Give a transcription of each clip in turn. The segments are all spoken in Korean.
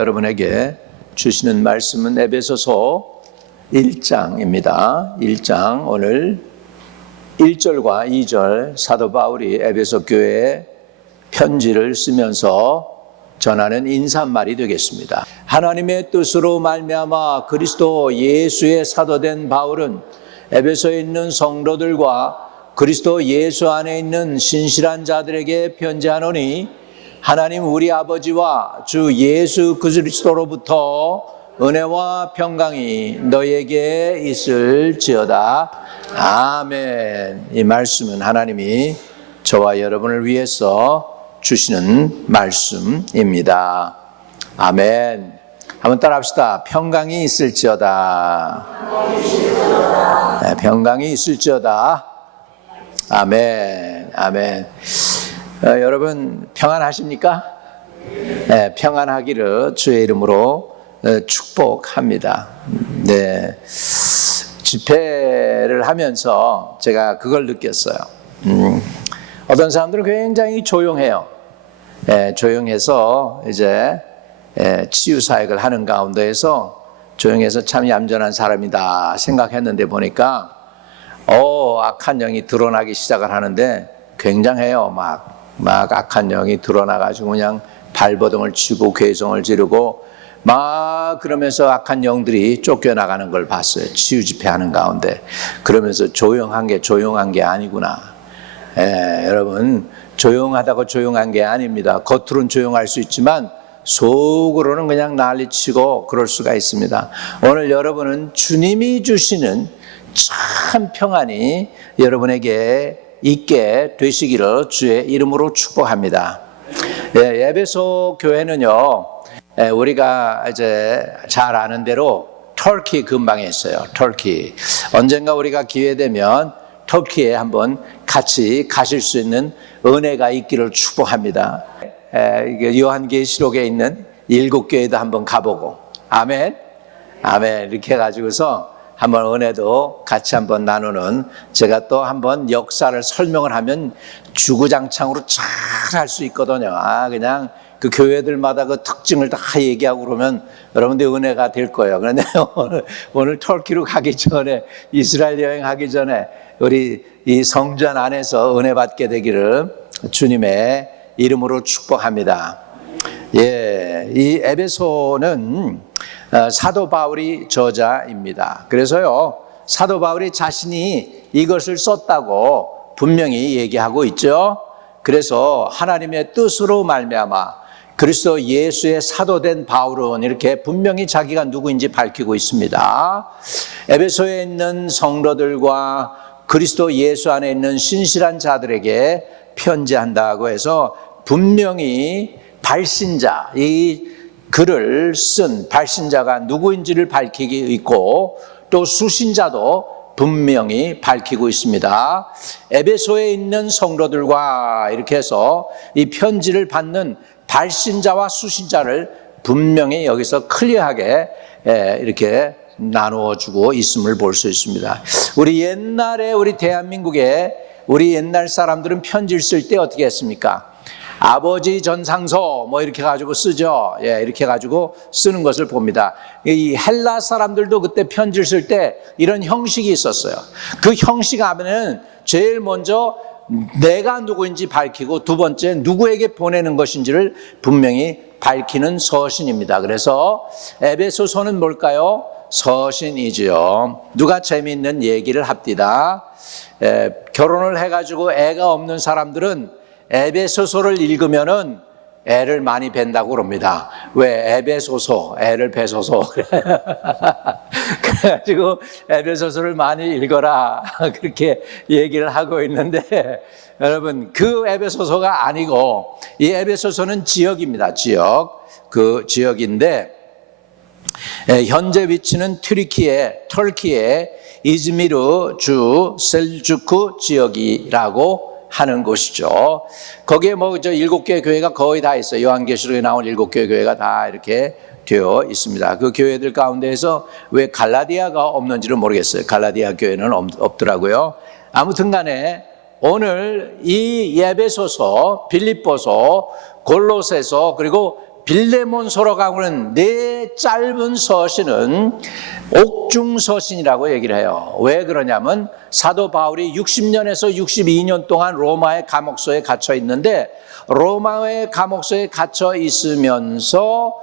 여러분에게 주시는 말씀은 에베소서 1장입니다. 1장 오늘 1절과 2절 사도 바울이 에베소 교회에 편지를 쓰면서 전하는 인사말이 되겠습니다. 하나님의 뜻으로 말미암아 그리스도 예수의 사도된 바울은 에베소에 있는 성도들과 그리스도 예수 안에 있는 신실한 자들에게 편지하노니 하나님 우리 아버지와 주 예수 그리스도로부터 은혜와 평강이 너에게 있을지어다. 아멘. 이 말씀은 하나님이 저와 여러분을 위해서 주시는 말씀입니다. 아멘. 한번 따라 합시다. 평강이 있을지어다. 네, 평강이 있을지어다. 아멘. 아멘. 여러분 평안하십니까? 네, 평안하기를 주의 이름으로 축복합니다. 네, 집회를 하면서 제가 그걸 느꼈어요. 어떤 사람들은 굉장히 조용해요. 조용해서 이제 치유 사역을 하는 가운데에서 조용해서 참 얌전한 사람이다 생각했는데 보니까 악한 영이 드러나기 시작을 하는데 굉장해요. 막 악한 영이 드러나가지고 그냥 발버둥을 치고 괴성을 지르고 막 그러면서 악한 영들이 쫓겨나가는 걸 봤어요. 치유 집회하는 가운데. 그러면서 조용한 게 아니구나. 여러분 조용하다고 조용한 게 아닙니다. 겉으로는 조용할 수 있지만 속으로는 그냥 난리치고 그럴 수가 있습니다. 오늘 여러분은 주님이 주시는 참 평안이 여러분에게 있게 되시기를 주의 이름으로 축복합니다. 에베소 교회는요, 우리가 이제 잘 아는 대로 터키 근방에 있어요. 터키. 언젠가 우리가 기회 되면 터키에 한번 같이 가실 수 있는 은혜가 있기를 축복합니다. 요한계시록에 있는 7교회도 한번 가보고, 아멘, 아멘 이렇게 해가지고서 한번 은혜도 같이 한번 나누는, 제가 또 한번 역사를 설명을 하면 주구장창으로 잘 할 수 있거든요. 그냥 그 교회들마다 그 특징을 다 얘기하고 그러면 여러분들 은혜가 될 거예요. 그런데 오늘 터키로 가기 전에, 이스라엘 여행하기 전에 우리 이 성전 안에서 은혜 받게 되기를 주님의 이름으로 축복합니다. 이 에베소는 사도 바울이 저자입니다. 그래서요, 사도 바울이 자신이 이것을 썼다고 분명히 얘기하고 있죠. 그래서 하나님의 뜻으로 말미암아 그리스도 예수의 사도된 바울은 이렇게 분명히 자기가 누구인지 밝히고 있습니다. 에베소에 있는 성도들과 그리스도 예수 안에 있는 신실한 자들에게 편지한다고 해서 분명히 발신자, 이 글을 쓴 발신자가 누구인지를 밝히기 있고 또 수신자도 분명히 밝히고 있습니다. 에베소에 있는 성도들과 이렇게 해서 이 편지를 받는 발신자와 수신자를 분명히 여기서 클리어하게 이렇게 나누어주고 있음을 볼 수 있습니다. 우리 옛날에 우리 대한민국에 우리 옛날 사람들은 편지를 쓸 때 어떻게 했습니까? 아버지 전상서 뭐 이렇게 가지고 쓰죠. 이렇게 가지고 쓰는 것을 봅니다. 이 헬라 사람들도 그때 편지를 쓸 때 이런 형식이 있었어요. 그 형식 하면은 제일 먼저 내가 누구인지 밝히고 두 번째 누구에게 보내는 것인지를 분명히 밝히는 서신입니다. 그래서 에베소서는 뭘까요? 서신이지요. 누가 재미있는 얘기를 합디다. 결혼을 해가지고 애가 없는 사람들은 에베소서를 읽으면은 애를 많이 뵌다고 그럽니다. 왜? 에베소서, 애를 뵈소서. 그래가지고 에베소서를 많이 읽어라. 그렇게 얘기를 하고 있는데, 여러분, 그 에베소서가 아니고, 이 에베소서는 지역입니다. 그 지역인데, 현재 위치는 터키의 이즈미르 주 셀주크 지역이라고 하는 곳이죠. 거기에 뭐 7개 교회가 거의 다 있어요. 요한계시록에 나온 7개 교회가 다 이렇게 되어 있습니다. 그 교회들 가운데에서 왜 갈라디아가 없는지를 모르겠어요. 갈라디아 교회는 없더라고요. 아무튼 간에 오늘 이 에베소서, 빌립보서, 골로새서 그리고 빌레몬서로 가고는 네 짧은 서신은 옥중서신이라고 얘기를 해요. 왜 그러냐면 사도 바울이 60년에서 62년 동안 로마의 감옥소에 갇혀 있는데, 로마의 감옥소에 갇혀 있으면서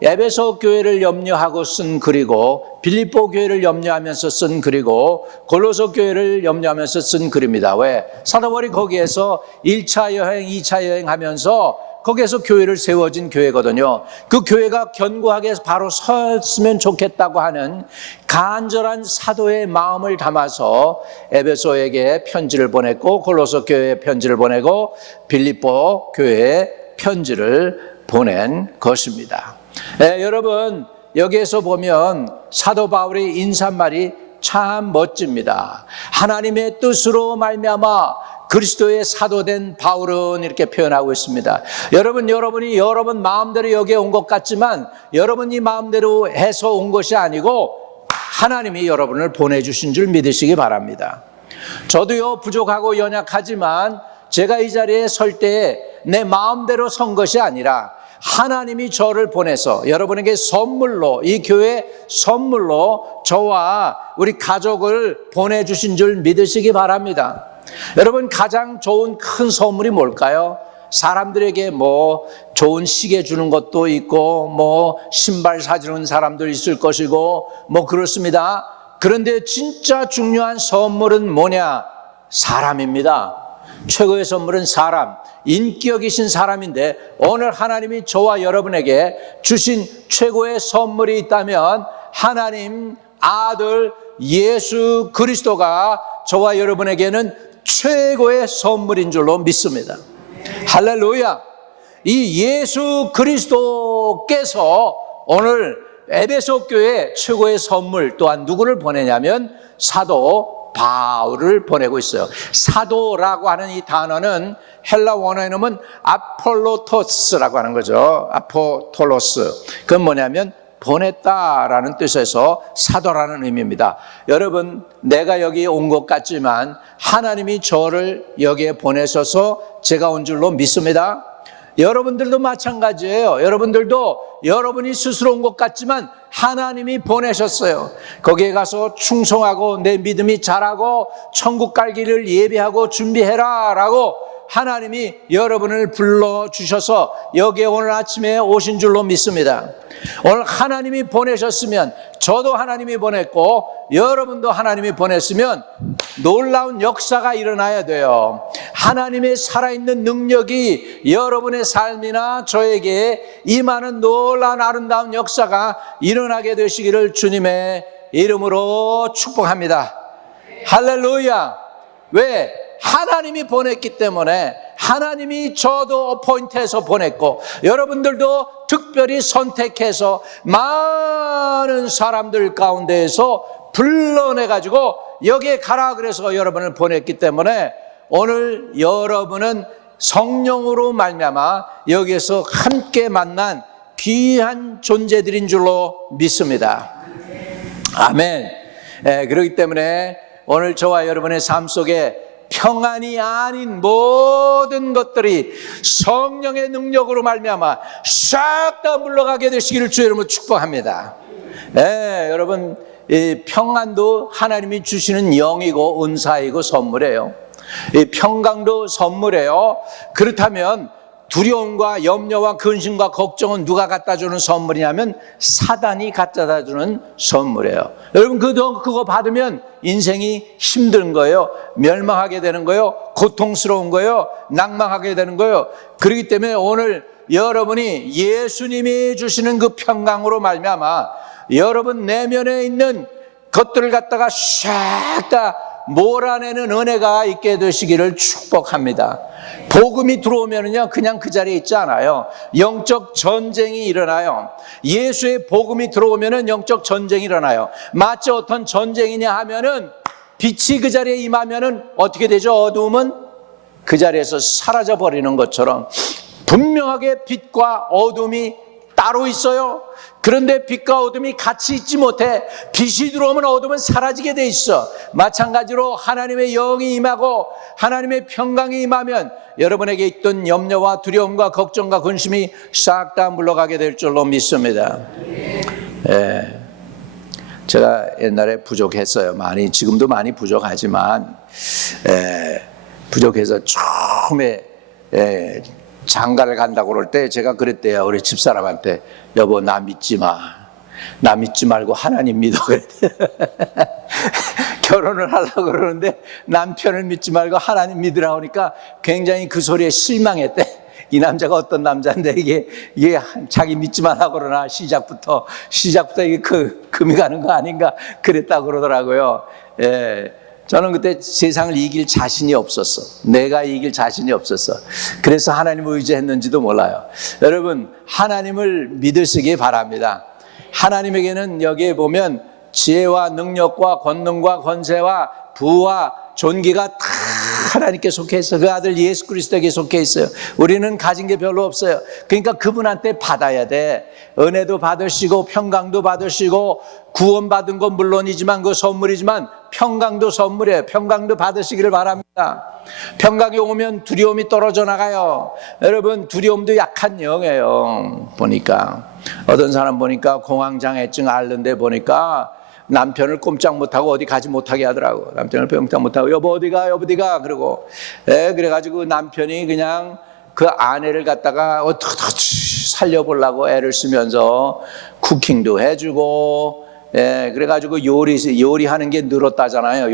에베소 교회를 염려하고 쓴 글이고, 빌립보 교회를 염려하면서 쓴 글이고, 골로새 교회를 염려하면서 쓴 글입니다. 왜? 사도 바울이 거기에서 1차 여행, 2차 여행 하면서 거기에서 교회를 세워진 교회거든요. 그 교회가 견고하게 바로 섰으면 좋겠다고 하는 간절한 사도의 마음을 담아서 에베소에게 편지를 보냈고, 골로새 교회에 편지를 보내고, 빌립보 교회에 편지를 보낸 것입니다. 여러분, 여기에서 보면 사도 바울의 인사말이 참 멋집니다. 하나님의 뜻으로 말미암아 그리스도의 사도된 바울은, 이렇게 표현하고 있습니다. 여러분이 여러분 마음대로 여기에 온 것 같지만 여러분이 마음대로 해서 온 것이 아니고 하나님이 여러분을 보내주신 줄 믿으시기 바랍니다. 저도요, 부족하고 연약하지만 제가 이 자리에 설 때에 내 마음대로 선 것이 아니라 하나님이 저를 보내서 여러분에게 선물로, 이 교회 선물로 저와 우리 가족을 보내주신 줄 믿으시기 바랍니다. 여러분, 가장 좋은 큰 선물이 뭘까요? 사람들에게 뭐 좋은 시계 주는 것도 있고, 뭐 신발 사주는 사람들 있을 것이고, 뭐 그렇습니다. 그런데 진짜 중요한 선물은 뭐냐? 사람입니다. 최고의 선물은 사람, 인격이신 사람인데, 오늘 하나님이 저와 여러분에게 주신 최고의 선물이 있다면 하나님 아들 예수 그리스도가 저와 여러분에게는 최고의 선물인 줄로 믿습니다. 할렐루야. 이 예수 그리스도께서 오늘 에베소 교회에 최고의 선물 또한 누구를 보내냐면 사도 바울을 보내고 있어요. 사도라고 하는 이 단어는 헬라 원어에는 아폴로토스라고 하는 거죠. 아포톨로스. 그건 뭐냐면 보냈다라는 뜻에서 사도라는 의미입니다. 여러분, 내가 여기 온 것 같지만 하나님이 저를 여기에 보내셔서 제가 온 줄로 믿습니다. 여러분들도 마찬가지예요. 여러분들도 여러분이 스스로 온 것 같지만 하나님이 보내셨어요. 거기에 가서 충성하고 내 믿음이 자라고 천국 갈 길을 예비하고 준비해라 라고 하나님이 여러분을 불러주셔서 여기에 오늘 아침에 오신 줄로 믿습니다. 오늘 하나님이 보내셨으면, 저도 하나님이 보냈고 여러분도 하나님이 보냈으면 놀라운 역사가 일어나야 돼요. 하나님의 살아있는 능력이 여러분의 삶이나 저에게 임하는 놀라운 아름다운 역사가 일어나게 되시기를 주님의 이름으로 축복합니다. 할렐루야. 왜? 하나님이 보냈기 때문에, 하나님이 저도 어포인트해서 보냈고 여러분들도 특별히 선택해서 많은 사람들 가운데에서 불러내가지고 여기에 가라 그래서 여러분을 보냈기 때문에 오늘 여러분은 성령으로 말미암아 여기에서 함께 만난 귀한 존재들인 줄로 믿습니다. 아멘. 그렇기 때문에 오늘 저와 여러분의 삶 속에 평안이 아닌 모든 것들이 성령의 능력으로 말미암아 싹 다 물러가게 되시기를 주의 이름으로 축복합니다. 여러분, 이 평안도 하나님이 주시는 영이고 은사이고 선물이에요. 이 평강도 선물이에요. 그렇다면 두려움과 염려와 근심과 걱정은 누가 갖다 주는 선물이냐면 사단이 갖다 주는 선물이에요. 여러분, 그거 받으면 인생이 힘든 거예요. 멸망하게 되는 거예요. 고통스러운 거예요. 낭망하게 되는 거예요. 그렇기 때문에 오늘 여러분이 예수님이 주시는 그 평강으로 말미암아 여러분 내면에 있는 것들을 갖다가 싹 다 몰아내는 은혜가 있게 되시기를 축복합니다. 복음이 들어오면은요, 그냥 그 자리에 있지 않아요. 영적 전쟁이 일어나요. 예수의 복음이 들어오면은 영적 전쟁이 일어나요. 마치 어떤 전쟁이냐 하면은 빛이 그 자리에 임하면은 어떻게 되죠? 어두움은 그 자리에서 사라져 버리는 것처럼 분명하게 빛과 어둠이 따로 있어요. 그런데 빛과 어둠이 같이 있지 못해. 빛이 들어오면 어둠은 사라지게 돼 있어. 마찬가지로 하나님의 영이 임하고 하나님의 평강이 임하면 여러분에게 있던 염려와 두려움과 걱정과 근심이 싹 다 물러가게 될 줄로 믿습니다. 예. 제가 옛날에 부족했어요. 많이, 지금도 많이 부족하지만, 부족해서 처음에, 장가를 간다고 그럴 때 제가 그랬대요. 우리 집사람한테. 여보, 나 믿지 마. 나 믿지 말고 하나님 믿어. 그랬대요. 결혼을 하려고 그러는데 남편을 믿지 말고 하나님 믿으라고 하니까 굉장히 그 소리에 실망했대. 이 남자가 어떤 남자인데 이게 자기 믿지만 하고 그러나 시작부터 이게 금이 가는 거 아닌가 그랬다고 그러더라고요. 예. 저는 그때 세상을 이길 자신이 없었어. 내가 이길 자신이 없었어. 그래서 하나님을 의지했는지도 몰라요. 여러분, 하나님을 믿으시기 바랍니다. 하나님에게는 여기에 보면 지혜와 능력과 권능과 권세와 부와 존귀가 다 하나님께 속해 있어. 그 아들 예수 그리스도에게 속해 있어요. 우리는 가진 게 별로 없어요. 그러니까 그분한테 받아야 돼. 은혜도 받으시고 평강도 받으시고 구원받은 건 물론이지만 그 선물이지만 평강도 선물이에요. 평강도 받으시기를 바랍니다. 평강이 오면 두려움이 떨어져 나가요. 여러분, 두려움도 약한 영이에요. 보니까 어떤 사람 보니까 공황장애증 앓는데 보니까 남편을 꼼짝 못하고 어디 가지 못하게 하더라고. 남편을 꼼짝 못하고 여보 어디가 그러고 그래가지고 남편이 그냥 그 아내를 갖다가 어떻게 살려보려고 애를 쓰면서 쿠킹도 해주고 그래가지고 요리하는 게 늘었다잖아요.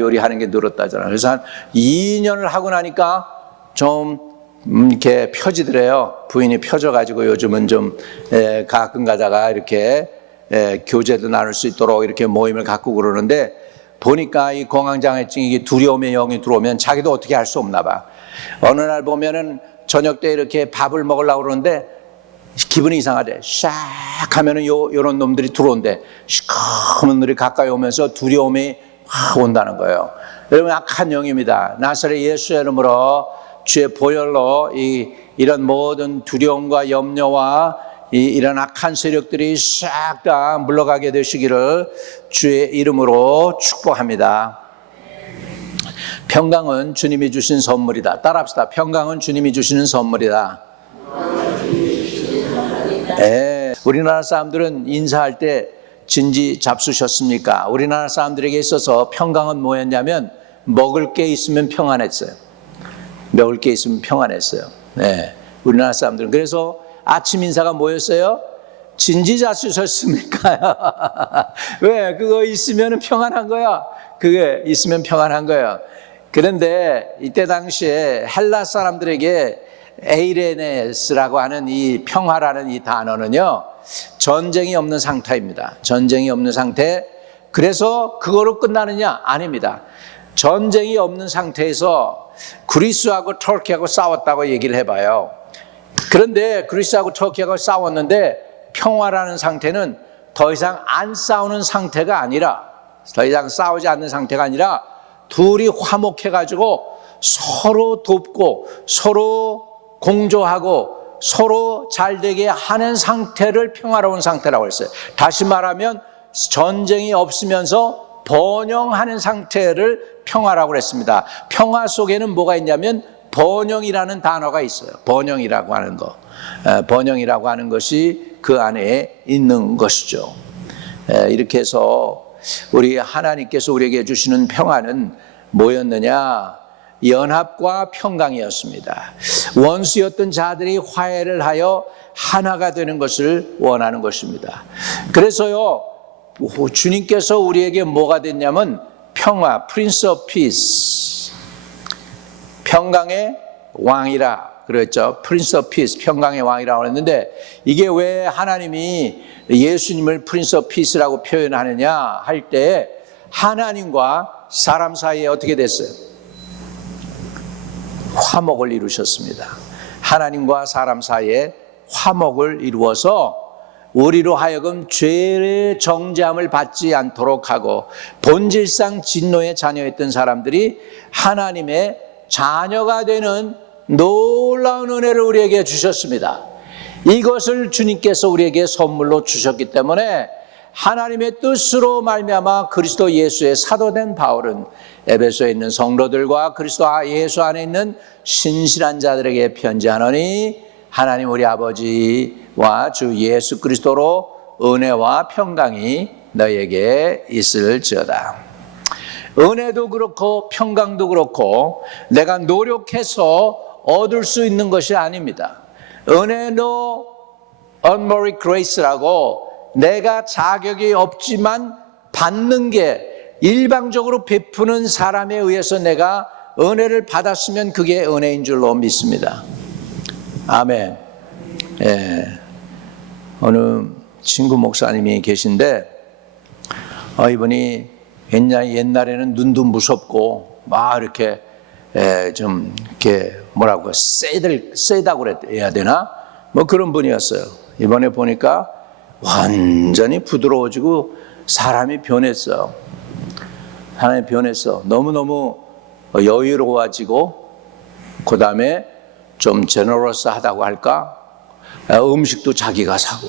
그래서 한 2년을 하고 나니까 좀 이렇게 펴지더래요. 부인이 펴져가지고 요즘은 좀 가끔 가다가 이렇게 교제도 나눌 수 있도록 이렇게 모임을 갖고 그러는데 보니까 이 공황장애증이 두려움의 영이 들어오면 자기도 어떻게 할 수 없나 봐. 어느 날 보면은 저녁 때 이렇게 밥을 먹으려고 그러는데 기분이 이상하대. 샥 하면은 요런 놈들이 들어온대. 시커먼 놈들이 가까이 오면서 두려움이 확 온다는 거예요. 여러분, 악한 영입니다. 나사렛 예수의 이름으로 주의 보혈로 이런 모든 두려움과 염려와 이런 악한 세력들이 싹 다 물러가게 되시기를 주의 이름으로 축복합니다. 평강은 주님이 주신 선물이다. 따라합시다. 평강은 주님이 주시는 선물이다. 우리나라 사람들은 인사할 때 진지 잡수셨습니까? 우리나라 사람들에게 있어서 평강은 뭐였냐면 먹을 게 있으면 평안했어요. 먹을 게 있으면 평안했어요. 우리나라 사람들은. 그래서 아침 인사가 뭐였어요? 진지 잡수셨습니까? 왜? 그거 있으면 평안한 거야. 그게 있으면 평안한 거예요. 그런데 이때 당시에 헬라 사람들에게 에이레네스라고 하는 이 평화라는 이 단어는요, 전쟁이 없는 상태입니다. 전쟁이 없는 상태. 그래서 그거로 끝나느냐? 아닙니다. 전쟁이 없는 상태에서 그리스하고 터키하고 싸웠다고 얘기를 해봐요. 그런데 그리스하고 터키하고 싸웠는데 평화라는 상태는 더 이상 안 싸우는 상태가 아니라, 더 이상 싸우지 않는 상태가 아니라 둘이 화목해가지고 서로 돕고 서로 공조하고 서로 잘되게 하는 상태를 평화로운 상태라고 했어요. 다시 말하면 전쟁이 없으면서 번영하는 상태를 평화라고 했습니다. 평화 속에는 뭐가 있냐면 번영이라는 단어가 있어요. 번영이라고 하는 거. 번영이라고 하는 것이 그 안에 있는 것이죠. 이렇게 해서 우리 하나님께서 우리에게 주시는 평화는 뭐였느냐? 연합과 평강이었습니다. 원수였던 자들이 화해를 하여 하나가 되는 것을 원하는 것입니다. 그래서요, 주님께서 우리에게 뭐가 됐냐면 평화, Prince of Peace, 평강의 왕이라 그랬죠. Prince of Peace, 평강의 왕이라고 했는데, 이게 왜 하나님이 예수님을 Prince of Peace라고 표현하느냐 할 때, 하나님과 사람 사이에 어떻게 됐어요? 화목을 이루셨습니다. 하나님과 사람 사이에 화목을 이루어서 우리로 하여금 죄의 정죄함을 받지 않도록 하고, 본질상 진노의 자녀였던 사람들이 하나님의 자녀가 되는 놀라운 은혜를 우리에게 주셨습니다. 이것을 주님께서 우리에게 선물로 주셨기 때문에 하나님의 뜻으로 말미암아 그리스도 예수의 사도된 바울은 에베소에 있는 성도들과 그리스도 예수 안에 있는 신실한 자들에게 편지하노니 하나님 우리 아버지와 주 예수 그리스도로 은혜와 평강이 너희에게 있을지어다. 은혜도 그렇고 평강도 그렇고 내가 노력해서 얻을 수 있는 것이 아닙니다. 은혜도 unmerited grace라고 내가 자격이 없지만 받는 게 일방적으로 베푸는 사람에 의해서 내가 은혜를 받았으면 그게 은혜인 줄로 믿습니다. 아멘. 예. 어느 친구 목사님이 계신데 이분이 옛날에는 눈도 무섭고 막 이렇게 좀 이렇게 뭐라고 세다고 그래야 되나? 뭐 그런 분이었어요. 이번에 보니까 완전히 부드러워지고 사람이 변했어요. 사람이 변했어. 너무너무 여유로워지고 그 다음에 좀 제너러스하다고 할까? 음식도 자기가 사고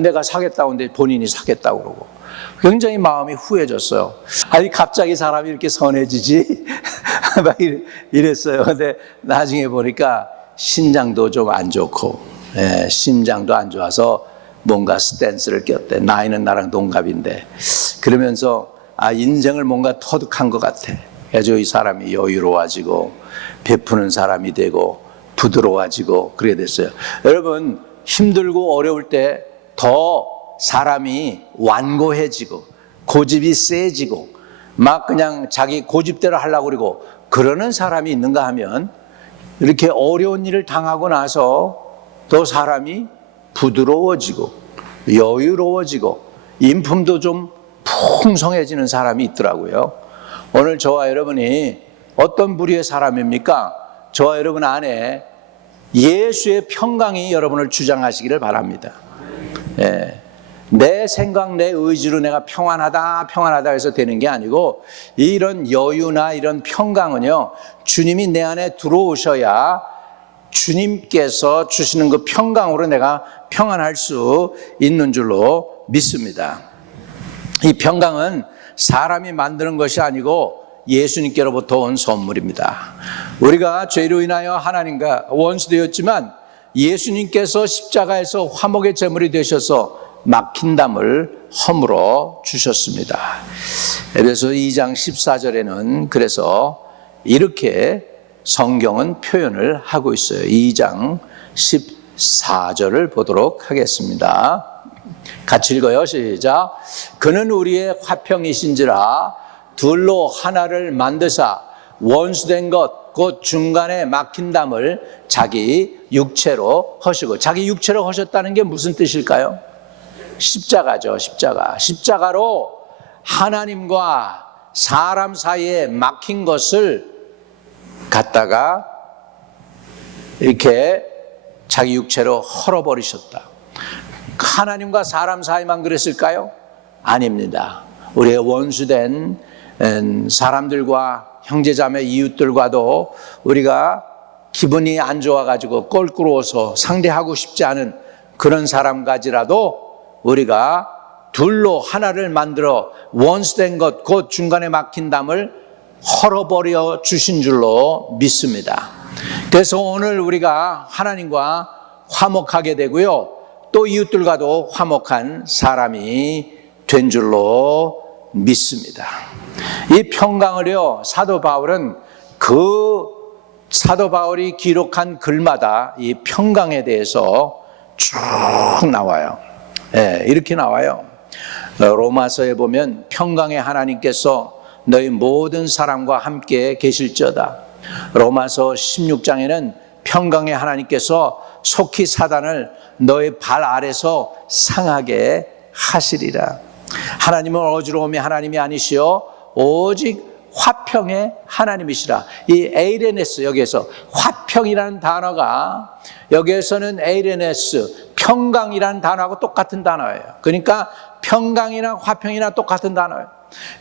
내가 사겠다고 하는데 본인이 사겠다고 그러고 굉장히 마음이 후해졌어요. 아니 갑자기 사람이 이렇게 선해지지? 막 이랬어요. 근데 나중에 보니까 신장도 좀 안 좋고 심장도 안 좋아서 뭔가 스탠스를 꼈대. 나이는 나랑 동갑인데 그러면서 인생을 뭔가 터득한 것 같아. 그래서 이 사람이 여유로워지고 베푸는 사람이 되고 부드러워지고 그래 됐어요. 여러분 힘들고 어려울 때 더 사람이 완고해지고 고집이 세지고 막 그냥 자기 고집대로 하려고 그러고 그러는 사람이 있는가 하면 이렇게 어려운 일을 당하고 나서 더 사람이 부드러워지고 여유로워지고 인품도 좀 풍성해지는 사람이 있더라고요. 오늘 저와 여러분이 어떤 부류의 사람입니까? 저와 여러분 안에 예수의 평강이 여러분을 주장하시기를 바랍니다. 내 생각, 내 의지로 내가 평안하다 해서 되는 게 아니고 이런 여유나 이런 평강은요, 주님이 내 안에 들어오셔야 주님께서 주시는 그 평강으로 내가 평안할 수 있는 줄로 믿습니다. 이 평강은 사람이 만드는 것이 아니고 예수님께로부터 온 선물입니다. 우리가 죄로 인하여 하나님과 원수되었지만 예수님께서 십자가에서 화목의 제물이 되셔서 막힌 담을 허물어 주셨습니다. 에베소 2장 14절에는 그래서 이렇게 성경은 표현을 하고 있어요. 2장 14절을 보도록 하겠습니다. 같이 읽어요. 시작. 그는 우리의 화평이신지라 둘로 하나를 만드사 원수된 것 곧 중간에 막힌 담을 자기 육체로 허시고, 자기 육체로 허셨다는 게 무슨 뜻일까요? 십자가죠. 십자가로 하나님과 사람 사이에 막힌 것을 갖다가 이렇게 자기 육체로 헐어버리셨다. 하나님과 사람 사이만 그랬을까요? 아닙니다. 우리의 원수된 사람들과 형제자매 이웃들과도 우리가 기분이 안 좋아가지고 껄끄러워서 상대하고 싶지 않은 그런 사람까지라도 우리가 둘로 하나를 만들어 원수된 것 곧 중간에 막힌 담을 헐어버려 주신 줄로 믿습니다. 그래서 오늘 우리가 하나님과 화목하게 되고요, 또 이웃들과도 화목한 사람이 된 줄로 믿습니다. 이 평강을요, 사도 바울은 사도 바울이 기록한 글마다 이 평강에 대해서 쭉 나와요. 이렇게 나와요. 로마서에 보면 평강의 하나님께서 너희 모든 사람과 함께 계실지어다. 로마서 16장에는 평강의 하나님께서 속히 사단을 너희 발 아래서 상하게 하시리라. 하나님은 어지러움의 하나님이 아니시오 오직 화평의 하나님이시라. 이 에이레네스, 여기에서 화평이라는 단어가, 여기에서는 에이레네스, 평강이라는 단어하고 똑같은 단어예요. 그러니까 평강이나 화평이나 똑같은 단어예요.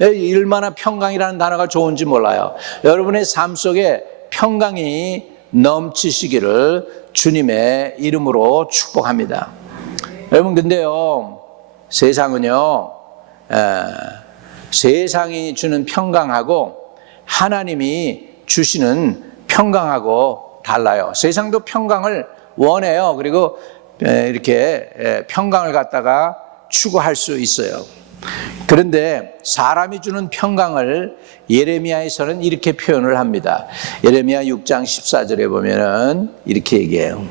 얼마나 평강이라는 단어가 좋은지 몰라요. 여러분의 삶 속에 평강이 넘치시기를 주님의 이름으로 축복합니다. 여러분, 근데요, 세상은요, 세상이 주는 평강하고 하나님이 주시는 평강하고 달라요. 세상도 평강을 원해요. 그리고 이렇게 평강을 갖다가 추구할 수 있어요. 그런데 사람이 주는 평강을 예레미야에서는 이렇게 표현을 합니다. 예레미야 6장 14절에 보면은 이렇게 얘기해요.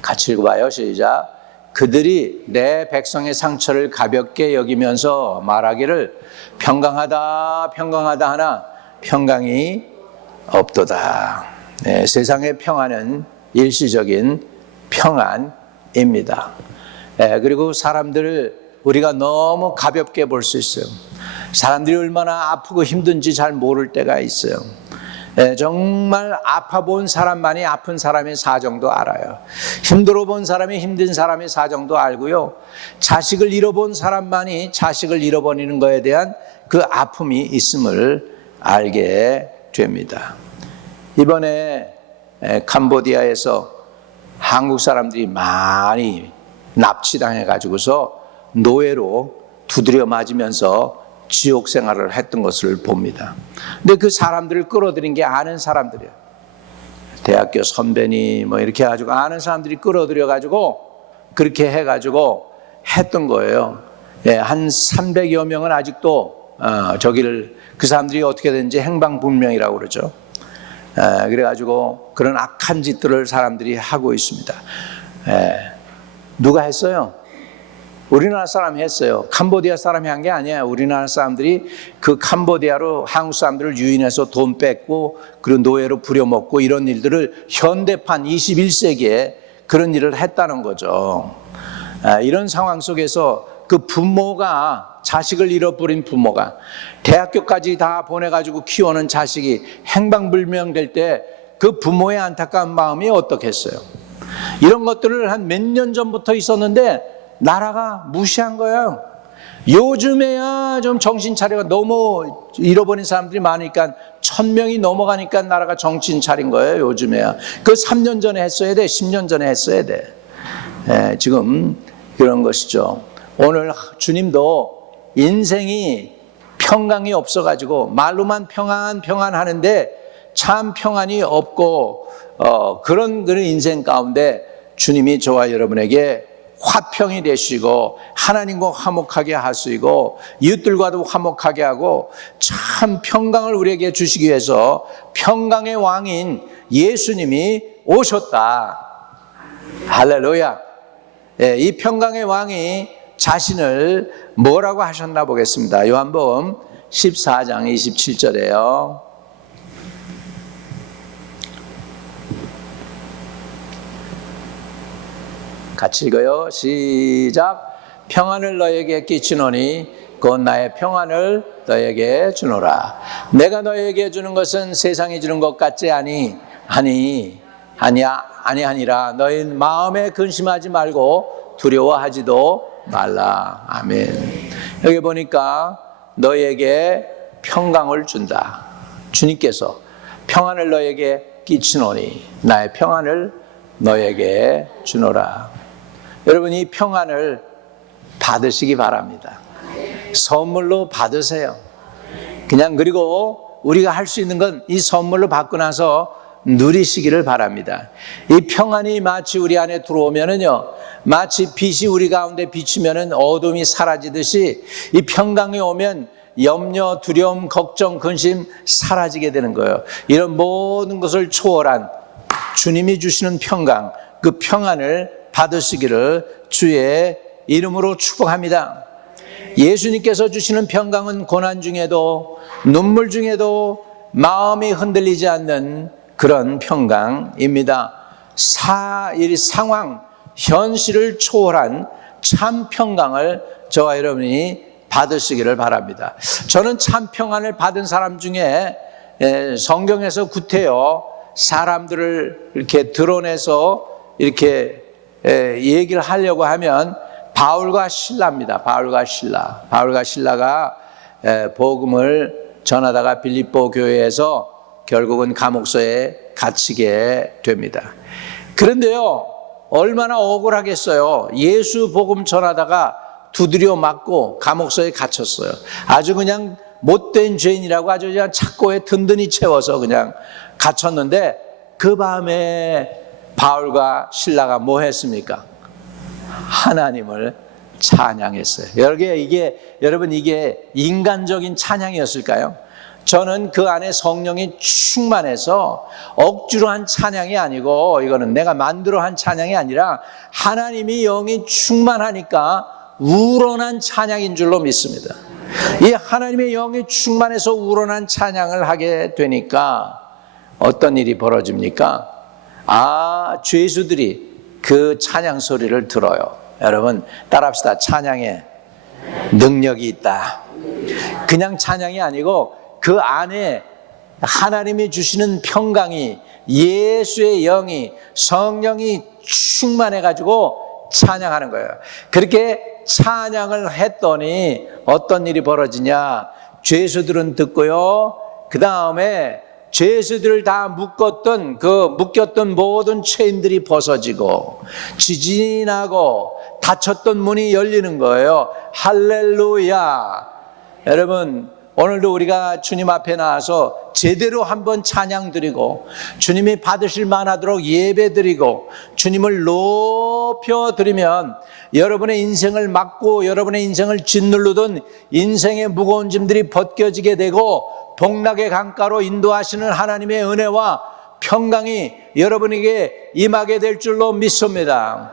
같이 읽어봐요. 시작. 그들이 내 백성의 상처를 가볍게 여기면서 말하기를 평강하다 평강하다 하나 평강이 없도다. 네, 세상의 평안은 일시적인 평안입니다. 네, 그리고 사람들을 우리가 너무 가볍게 볼 수 있어요. 사람들이 얼마나 아프고 힘든지 잘 모를 때가 있어요. 정말 아파 본 사람만이 아픈 사람의 사정도 알아요. 힘들어 본 사람이 힘든 사람의 사정도 알고요. 자식을 잃어본 사람만이 자식을 잃어버리는 것에 대한 그 아픔이 있음을 알게 됩니다. 이번에 캄보디아에서 한국 사람들이 많이 납치당해 가지고서 노예로 두드려 맞으면서 지옥 생활을 했던 것을 봅니다. 근데 그 사람들을 끌어들인 게 아는 사람들이에요. 대학교 선배님 뭐 이렇게 해가지고 아는 사람들이 끌어들여 가지고 그렇게 해가지고 했던 거예요. 한 300여 명은 아직도 저기를 그 사람들이 어떻게 되는지 행방불명이라고 그러죠. 그래가지고 그런 악한 짓들을 사람들이 하고 있습니다. 누가 했어요? 우리나라 사람이 했어요. 캄보디아 사람이 한 게 아니에요. 우리나라 사람들이 그 캄보디아로 한국 사람들을 유인해서 돈 뺏고 그리고 노예로 부려먹고 이런 일들을 현대판 21세기에 그런 일을 했다는 거죠. 이런 상황 속에서 그 부모가 자식을 잃어버린 부모가 대학교까지 다 보내가지고 키워는 자식이 행방불명 될 때 그 부모의 안타까운 마음이 어떻겠어요? 이런 것들을 한 몇 년 전부터 있었는데 나라가 무시한 거예요. 요즘에야 좀 정신 차려가 너무 잃어버린 사람들이 많으니까 1000명이 넘어가니까 나라가 정신 차린 거예요. 요즘에야. 그 3년 전에 했어야 돼. 10년 전에 했어야 돼. 지금 그런 것이죠. 오늘 주님도 인생이 평강이 없어가지고 말로만 평안 하는데 참 평안이 없고 그런 인생 가운데 주님이 저와 여러분에게 화평이 되시고 하나님과 화목하게 하시고 이웃들과도 화목하게 하고 참 평강을 우리에게 주시기 위해서 평강의 왕인 예수님이 오셨다. 할렐루야. 이 평강의 왕이 자신을 뭐라고 하셨나 보겠습니다. 요한복음 14장 27절에요. 같이 읽어요. 시작. 평안을 너에게 끼치노니 곧 나의 평안을 너에게 주노라. 내가 너에게 주는 것은 세상이 주는 것 같지 아니하니라. 너희 마음에 근심하지 말고 두려워하지도 말라. 아멘. 여기 보니까 너에게 평강을 준다. 주님께서 평안을 너에게 끼치노니 나의 평안을 너에게 주노라. 여러분, 이 평안을 받으시기 바랍니다. 선물로 받으세요. 그냥 그리고 우리가 할 수 있는 건 이 선물로 받고 나서 누리시기를 바랍니다. 이 평안이 마치 우리 안에 들어오면은요, 마치 빛이 우리 가운데 비치면은 어둠이 사라지듯이 이 평강이 오면 염려, 두려움, 걱정, 근심 사라지게 되는 거예요. 이런 모든 것을 초월한 주님이 주시는 평강, 그 평안을 받으시기를 주의 이름으로 축복합니다. 예수님께서 주시는 평강은 고난 중에도 눈물 중에도 마음이 흔들리지 않는 그런 평강입니다. 상황, 현실을 초월한 참 평강을 저와 여러분이 받으시기를 바랍니다. 저는 참 평안을 받은 사람 중에 성경에서 구태여 사람들을 이렇게 드러내서 이렇게 얘기를 하려고 하면 바울과 실라입니다. 바울과 실라가 복음을 전하다가 빌립보 교회에서 결국은 감옥소에 갇히게 됩니다. 그런데요, 얼마나 억울하겠어요. 예수 복음 전하다가 두드려 맞고 감옥소에 갇혔어요. 아주 그냥 못된 죄인이라고 아주 그냥 착고에 든든히 채워서 그냥 갇혔는데, 그 밤에 바울과 실라가 뭐 했습니까? 하나님을 찬양했어요. 여러분 이게 인간적인 찬양이었을까요? 저는 그 안에 성령이 충만해서 억지로 한 찬양이 아니고, 이거는 내가 만들어 한 찬양이 아니라 하나님이 영이 충만하니까 우러난 찬양인 줄로 믿습니다. 이 하나님의 영이 충만해서 우러난 찬양을 하게 되니까 어떤 일이 벌어집니까? 죄수들이 그 찬양 소리를 들어요. 여러분 따라합시다. 찬양에 능력이 있다. 그냥 찬양이 아니고 그 안에 하나님이 주시는 평강이, 예수의 영이, 성령이 충만해가지고 찬양하는 거예요. 그렇게 찬양을 했더니 어떤 일이 벌어지냐? 죄수들은 듣고요, 그 다음에 죄수들을 다 묶였던 모든 체인들이 벗어지고 지진이 나고 닫혔던 문이 열리는 거예요. 할렐루야. 여러분 오늘도 우리가 주님 앞에 나와서 제대로 한번 찬양 드리고 주님이 받으실 만하도록 예배 드리고 주님을 높여 드리면 여러분의 인생을 막고 여러분의 인생을 짓누르던 인생의 무거운 짐들이 벗겨지게 되고 복락의 강가로 인도하시는 하나님의 은혜와 평강이 여러분에게 임하게 될 줄로 믿습니다.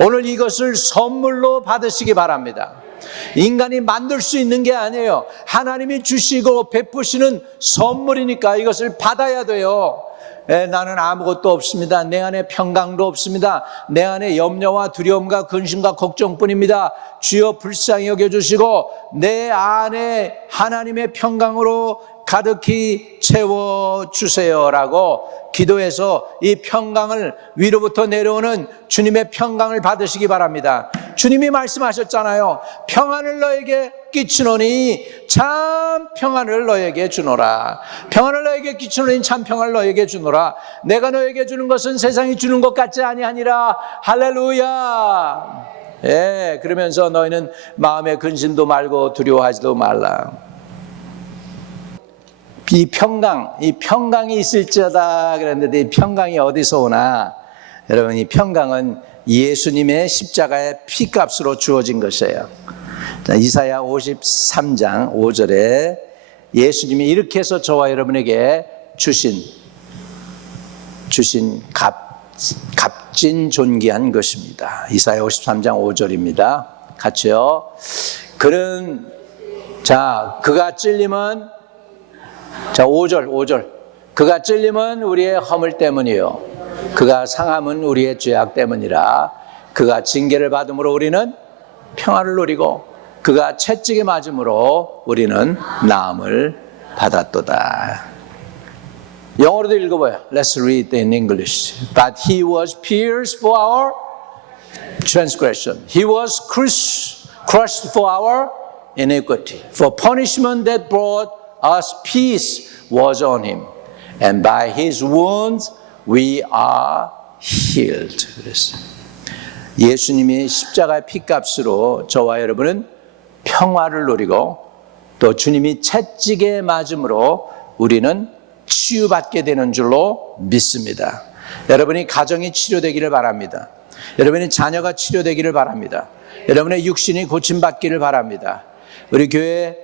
오늘 이것을 선물로 받으시기 바랍니다. 인간이 만들 수 있는 게 아니에요. 하나님이 주시고 베푸시는 선물이니까 이것을 받아야 돼요. 나는 아무것도 없습니다. 내 안에 평강도 없습니다. 내 안에 염려와 두려움과 근심과 걱정뿐입니다. 주여 불쌍히 여겨주시고 내 안에 하나님의 평강으로 가득히 채워주세요라고 기도해서 이 평강을, 위로부터 내려오는 주님의 평강을 받으시기 바랍니다. 주님이 말씀하셨잖아요. 평안을 너에게 끼치노니 참 평안을 너에게 주노라. 평안을 너에게 끼치노니 참 평안을 너에게 주노라. 내가 너에게 주는 것은 세상이 주는 것 같지 아니하니라. 할렐루야. 그러면서 너희는 마음의 근심도 말고 두려워하지도 말라. 이 평강이 있을지어다 그랬는데 이 평강이 어디서 오나? 여러분 이 평강은 예수님의 십자가의 피값으로 주어진 것이에요. 자, 이사야 53장 5절에 예수님이 이렇게 해서 저와 여러분에게 주신 값진 존귀한 것입니다. 이사야 53장 5절입니다. 같이요. 그가 찔림은, 자 5절 그가 찔림은 우리의 허물 때문이요 그가 상함은 우리의 죄악 때문이라. 그가 징계를 받음으로 우리는 평화를 누리고 그가 채찍에 맞음으로 우리는 나음을 받았도다. 영어로도 읽어봐요. Let's read in English. But he was pierced for our transgression. He was crushed for our iniquity. For punishment that brought us peace was on him. And by his wounds we are healed. 예수님이 십자가의 피값으로 저와 여러분은 평화를 누리고 또 주님이 채찍에 맞음으로 우리는 치유받게 되는 줄로 믿습니다. 여러분이 가정이 치료되기를 바랍니다. 여러분의 자녀가 치료되기를 바랍니다. 여러분의 육신이 고침받기를 바랍니다. 우리 교회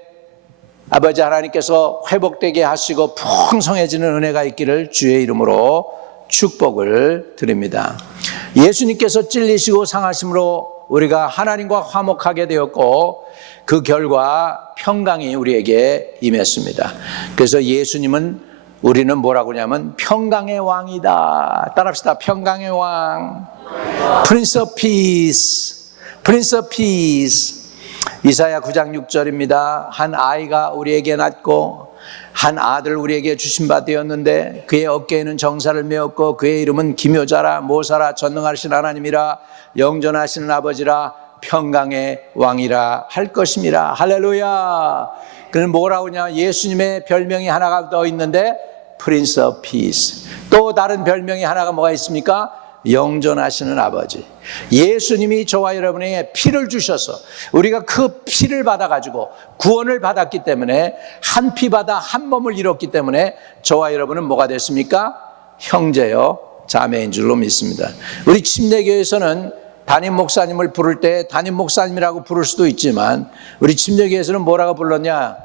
아버지 하나님께서 회복되게 하시고 풍성해지는 은혜가 있기를 주의 이름으로 축복을 드립니다. 예수님께서 찔리시고 상하심으로 우리가 하나님과 화목하게 되었고 그 결과 평강이 우리에게 임했습니다. 그래서 우리는 뭐라고 하냐면 평강의 왕이다. 따라합시다. 평강의 왕. Prince of Peace. Prince of Peace. 이사야 9장 6절입니다. 한 아이가 우리에게 낳고 한 아들 우리에게 주신 바 되었는데 그의 어깨에는 정사를 메었고 그의 이름은 기묘자라 모사라 전능하신 하나님이라 영전하시는 아버지라 평강의 왕이라 할 것임이라. 할렐루야. 그는 뭐라고 하냐? 예수님의 별명이 하나가 더 있는데 Prince of Peace. 또 다른 별명이 하나가 뭐가 있습니까? 영존하시는 아버지. 예수님이 저와 여러분에게 피를 주셔서 우리가 그 피를 받아가지고 구원을 받았기 때문에 한 피 받아 한 몸을 이뤘기 때문에 저와 여러분은 뭐가 됐습니까? 형제요 자매인 줄로 믿습니다. 우리 침례교회에서는 담임 목사님을 부를 때 담임 목사님이라고 부를 수도 있지만 우리 침례교회에서는 뭐라고 불렀냐?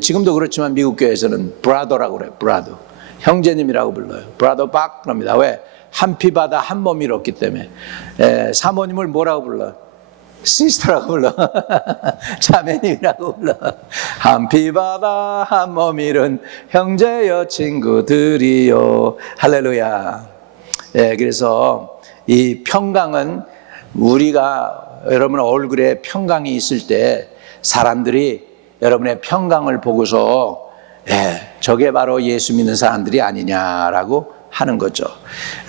지금도 그렇지만 미국 교회에서는 브라더라고 그래요. 브라더. 형제님이라고 불러요. 브라더 박 그럽니다. 왜? 한 피 받아 한 몸 이뤘기 때문에. 사모님을 뭐라고 불러? 시스터라고 불러. 자매님이라고 불러. 한 피 받아 한 몸 이룬 형제여 친구들이요. 할렐루야. 그래서 이 평강은 우리가 여러분 얼굴에 평강이 있을 때 사람들이 여러분의 평강을 보고서 저게 바로 예수 믿는 사람들이 아니냐라고 하는 거죠.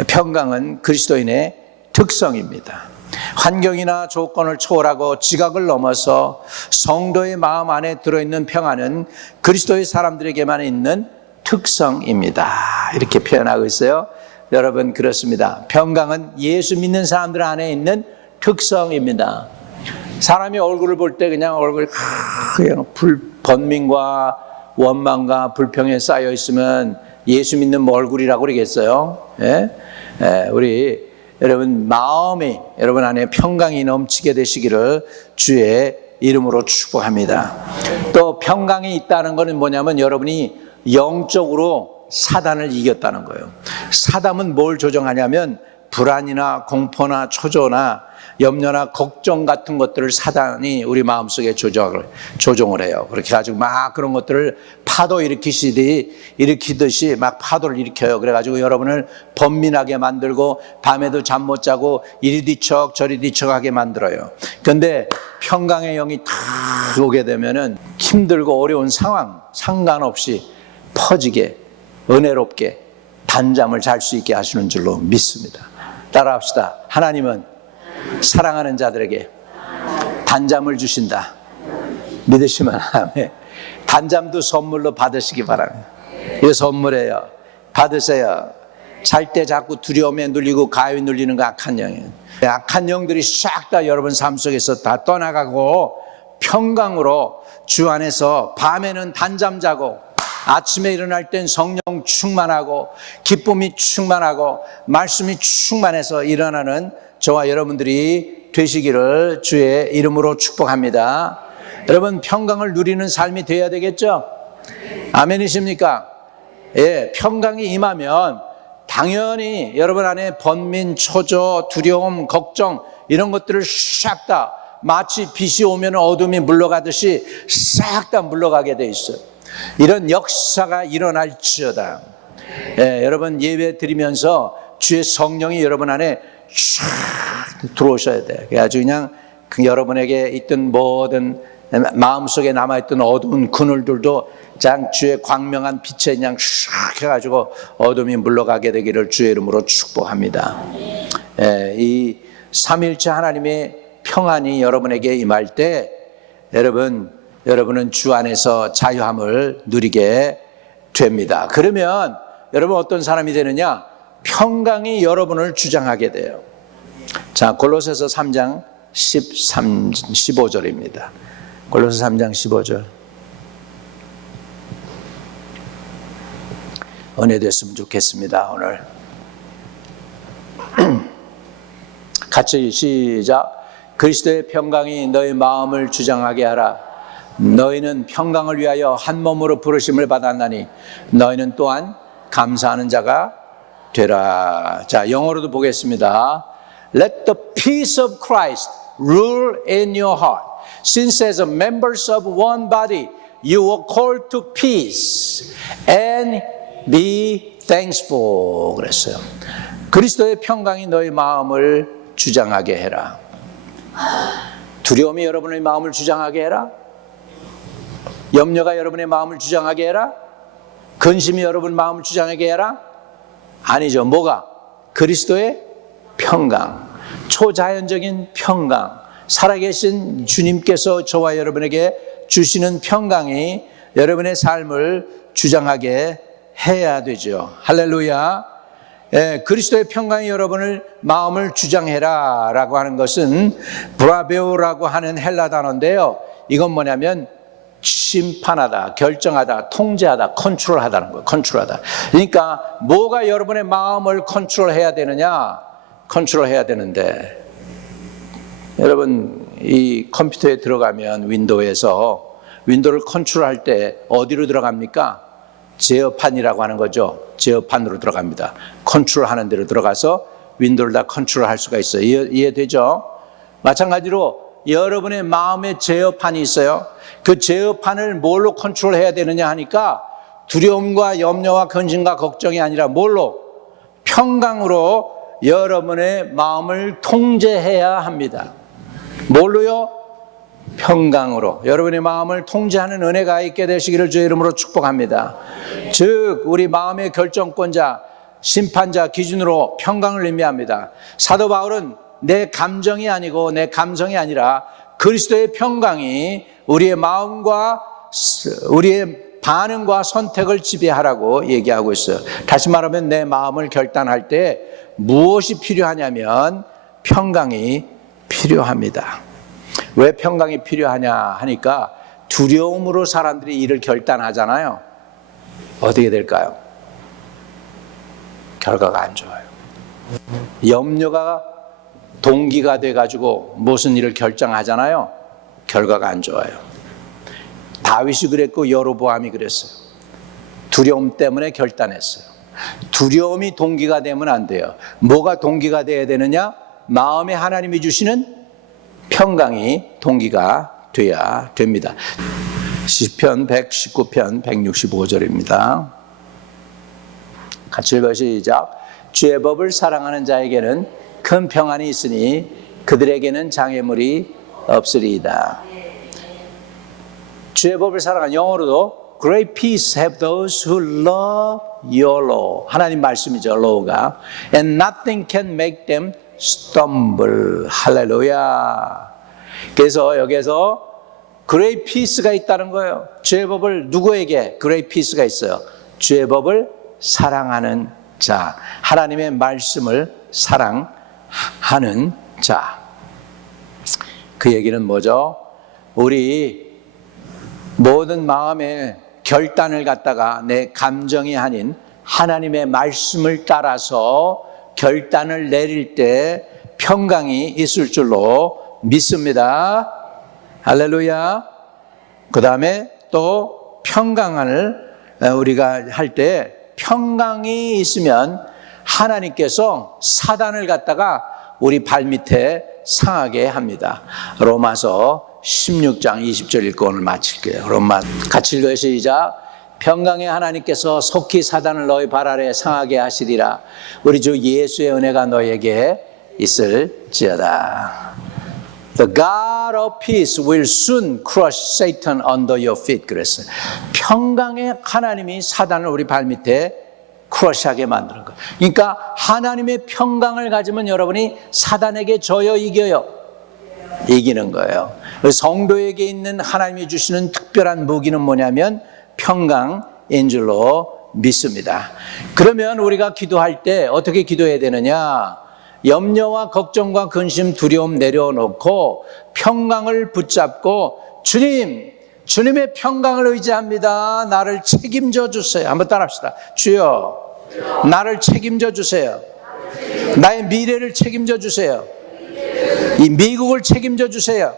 평강은 그리스도인의 특성입니다. 환경이나 조건을 초월하고 지각을 넘어서 성도의 마음 안에 들어있는 평안은 그리스도의 사람들에게만 있는 특성입니다. 이렇게 표현하고 있어요. 여러분 그렇습니다. 평강은 예수 믿는 사람들 안에 있는 특성입니다. 사람이 얼굴을 볼 때 그냥 얼굴 그냥 번민과 원망과 불평에 쌓여 있으면 예수 믿는 얼굴이라고 그러겠어요? 우리 여러분 마음이 여러분 안에 평강이 넘치게 되시기를 주의 이름으로 축복합니다. 또 평강이 있다는 것은 뭐냐면 여러분이 영적으로 사단을 이겼다는 거예요. 사단은 뭘 조정하냐면 불안이나 공포나 초조나 염려나 걱정 같은 것들을 사단이 우리 마음속에 조종을 해요. 그렇게 가지고 막 그런 것들을 파도 일으키듯이 막 파도를 일으켜요. 그래가지고 여러분을 번민하게 만들고 밤에도 잠 못 자고 이리 뒤척 저리 뒤척하게 만들어요. 그런데 평강의 영이 탁 오게 되면은 힘들고 어려운 상황 상관없이 퍼지게 은혜롭게 단잠을 잘 수 있게 하시는 줄로 믿습니다. 따라합시다. 하나님은 사랑하는 자들에게 단잠을 주신다. 믿으시면 아멘. 단잠도 선물로 받으시기 바랍니다. 이거 선물이에요. 받으세요. 잘 때 자꾸 두려움에 눌리고 가위 눌리는 거 악한 영이에요. 악한 영들이 싹 다 여러분 삶 속에서 다 떠나가고 평강으로 주 안에서 밤에는 단잠 자고 아침에 일어날 땐 성령 충만하고 기쁨이 충만하고 말씀이 충만해서 일어나는 저와 여러분들이 되시기를 주의 이름으로 축복합니다. 여러분 평강을 누리는 삶이 되어야 되겠죠? 아멘이십니까? 평강이 임하면 당연히 여러분 안에 번민, 초조, 두려움, 걱정 이런 것들을 싹 다 마치 빛이 오면 어둠이 물러가듯이 싹 다 물러가게 돼 있어요. 이런 역사가 일어날지어다. 여러분 예배 드리면서 주의 성령이 여러분 안에 쫙 들어오셔야 돼요. 그래가지고 그냥 여러분에게 있던 모든 마음속에 남아있던 어두운 그늘들도 장 주의 광명한 빛에 그냥 샥 해가지고 어둠이 물러가게 되기를 주의 이름으로 축복합니다. 이 삼일체 하나님의 평안이 여러분에게 임할 때 여러분은 주 안에서 자유함을 누리게 됩니다. 그러면 여러분 어떤 사람이 되느냐? 평강이 여러분을 주장하게 돼요. 자, 골로새서 3장 15절입니다. 골로새 3장 15절. 은혜 됐으면 좋겠습니다. 오늘 같이 시작. 그리스도의 평강이 너희 마음을 주장하게 하라. 너희는 평강을 위하여 한 몸으로 부르심을 받았나니 너희는 또한 감사하는 자가 되라. 자, 영어로도 보겠습니다. Let the peace of Christ rule in your heart. Since as members of one body you were called to peace and be thankful. 그랬어요. 그리스도의 평강이 너희 마음을 주장하게 해라. 두려움이 여러분의 마음을 주장하게 해라. 염려가 여러분의 마음을 주장하게 해라. 근심이 여러분 마음을 주장하게 해라. 아니죠. 뭐가? 그리스도의 평강, 초자연적인 평강, 살아계신 주님께서 저와 여러분에게 주시는 평강이 여러분의 삶을 주장하게 해야 되죠. 할렐루야. 그리스도의 평강이 여러분을 마음을 주장해라 라고 하는 것은 브라베오라고 하는 헬라 단어인데요. 이건 뭐냐면 심판하다, 결정하다, 통제하다, 컨트롤하다는 거예요. 컨트롤하다. 그러니까 뭐가 여러분의 마음을 컨트롤해야 되느냐? 컨트롤해야 되는데, 여러분 이 컴퓨터에 들어가면 윈도우를 컨트롤할 때 어디로 들어갑니까? 제어판이라고 하는 거죠. 제어판으로 들어갑니다. 컨트롤하는 데로 들어가서 윈도우를 다 컨트롤할 수가 있어요. 이해되죠? 마찬가지로 여러분의 마음에 제어판이 있어요. 그 제어판을 뭘로 컨트롤해야 되느냐 하니까 두려움과 염려와 근심과 걱정이 아니라 뭘로? 평강으로 여러분의 마음을 통제해야 합니다. 뭘로요? 평강으로 여러분의 마음을 통제하는 은혜가 있게 되시기를 주의 이름으로 축복합니다. 즉 우리 마음의 결정권자, 심판자 기준으로 평강을 의미합니다. 사도 바울은 내 감정이 아니고 내 감성이 아니라 그리스도의 평강이 우리의 마음과 우리의 반응과 선택을 지배하라고 얘기하고 있어요. 다시 말하면 내 마음을 결단할 때 무엇이 필요하냐면 평강이 필요합니다. 왜 평강이 필요하냐 하니까 두려움으로 사람들이 일을 결단하잖아요. 어떻게 될까요? 결과가 안 좋아요. 염려가 동기가 돼가지고 무슨 일을 결정하잖아요. 결과가 안 좋아요. 다윗이 그랬고 여로보암이 그랬어요. 두려움 때문에 결단했어요. 두려움이 동기가 되면 안 돼요. 뭐가 동기가 돼야 되느냐? 마음에 하나님이 주시는 평강이 동기가 돼야 됩니다. 시편 119편 165절입니다. 같이 읽어 시작. 주의 법을 사랑하는 자에게는 큰 평안이 있으니 그들에게는 장애물이 없으리이다. 주의 법을 사랑하는, 영어로도 Great peace have those who love your law. 하나님 말씀이죠, law가. And nothing can make them stumble. 할렐루야. 그래서 여기에서 Great peace가 있다는 거예요. 주의 법을 누구에게? Great peace가 있어요. 주의 법을 사랑하는 자, 하나님의 말씀을 사랑하는 자. 그 얘기는 뭐죠? 우리 모든 마음의 결단을 갖다가 내 감정이 아닌 하나님의 말씀을 따라서 결단을 내릴 때 평강이 있을 줄로 믿습니다. 할렐루야. 그 다음에 또 평강을 우리가 할 때 평강이 있으면 하나님께서 사단을 갖다가 우리 발밑에 상하게 합니다. 로마서 16장 20절 읽고 오늘 마칠게요. 같이 읽어요. 시작. 평강의 하나님께서 속히 사단을 너희 발 아래 상하게 하시리라. 우리 주 예수의 은혜가 너에게 있을지어다. The God of peace will soon crush Satan under your feet. 그랬어요. 평강의 하나님이 사단을 우리 발밑에 크러쉬하게 만드는 거예요. 그러니까 하나님의 평강을 가지면 여러분이 사단에게 져요, 이겨요? 이기는 거예요. 성도에게 있는 하나님이 주시는 특별한 무기는 뭐냐면 평강인 줄로 믿습니다. 그러면 우리가 기도할 때 어떻게 기도해야 되느냐? 염려와 걱정과 근심, 두려움 내려놓고 평강을 붙잡고 주님의 평강을 의지합니다. 나를 책임져 주세요. 한번 따라합시다. 주여, 나를 책임져 주세요. 나의 미래를 책임져 주세요. 이 미국을 책임져 주세요.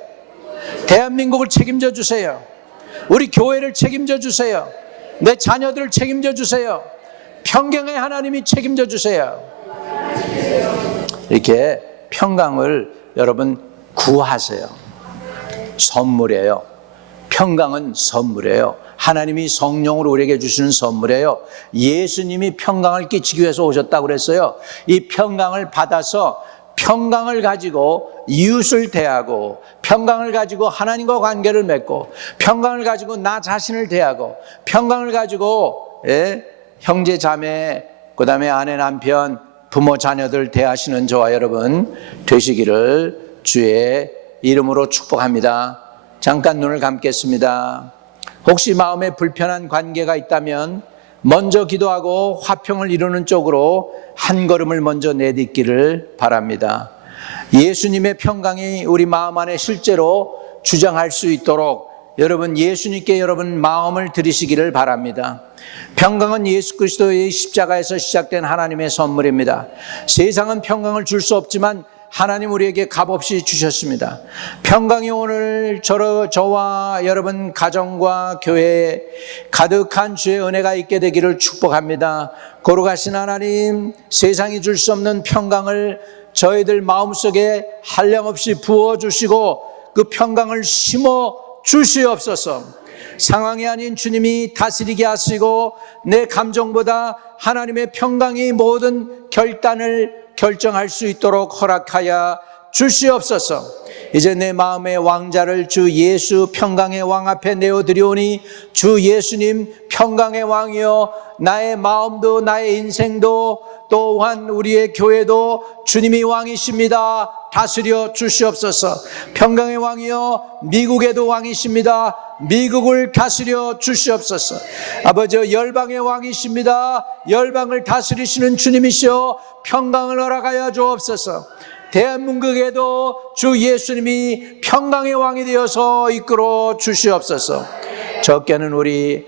대한민국을 책임져 주세요. 우리 교회를 책임져 주세요. 내 자녀들을 책임져 주세요. 평강의 하나님이 책임져 주세요. 이렇게 평강을 여러분 구하세요. 선물이에요. 평강은 선물이에요. 하나님이 성령으로 우리에게 주시는 선물이에요. 예수님이 평강을 끼치기 위해서 오셨다고 그랬어요. 이 평강을 받아서 평강을 가지고 이웃을 대하고, 평강을 가지고 하나님과 관계를 맺고, 평강을 가지고 나 자신을 대하고, 평강을 가지고 형제 자매, 그 다음에 아내 남편, 부모 자녀들 대하시는 저와 여러분 되시기를 주의 이름으로 축복합니다. 잠깐 눈을 감겠습니다. 혹시 마음에 불편한 관계가 있다면 먼저 기도하고 화평을 이루는 쪽으로 한 걸음을 먼저 내딛기를 바랍니다. 예수님의 평강이 우리 마음 안에 실제로 주장할 수 있도록 여러분 예수님께 여러분 마음을 드리시기를 바랍니다. 평강은 예수 그리스도의 십자가에서 시작된 하나님의 선물입니다. 세상은 평강을 줄 수 없지만 하나님 우리에게 값없이 주셨습니다. 평강이 오늘 저와 여러분 가정과 교회에 가득한 주의 은혜가 있게 되기를 축복합니다. 거룩하신 하나님, 세상이 줄 수 없는 평강을 저희들 마음속에 한량없이 부어주시고 그 평강을 심어 주시옵소서. 상황이 아닌 주님이 다스리게 하시고 내 감정보다 하나님의 평강이 모든 결단을 결정할 수 있도록 허락하여 주시옵소서. 이제 내 마음의 왕자를 주 예수 평강의 왕 앞에 내어드리오니 주 예수님 평강의 왕이여 나의 마음도 나의 인생도 또한 우리의 교회도 주님이 왕이십니다. 다스려 주시옵소서. 평강의 왕이여 미국에도 왕이십니다. 미국을 다스려 주시옵소서. 아버지 열방의 왕이십니다. 열방을 다스리시는 주님이시여 평강을 허락하여 주옵소서. 대한민국에도 주 예수님이 평강의 왕이 되어서 이끌어 주시옵소서. 적게는 우리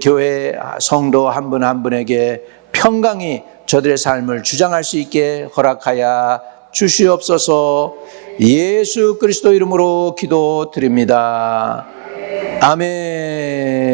교회 성도 한 분 한 분에게 평강이 저들의 삶을 주장할 수 있게 허락하여 주시옵소서. 예수 그리스도 이름으로 기도드립니다. 아멘.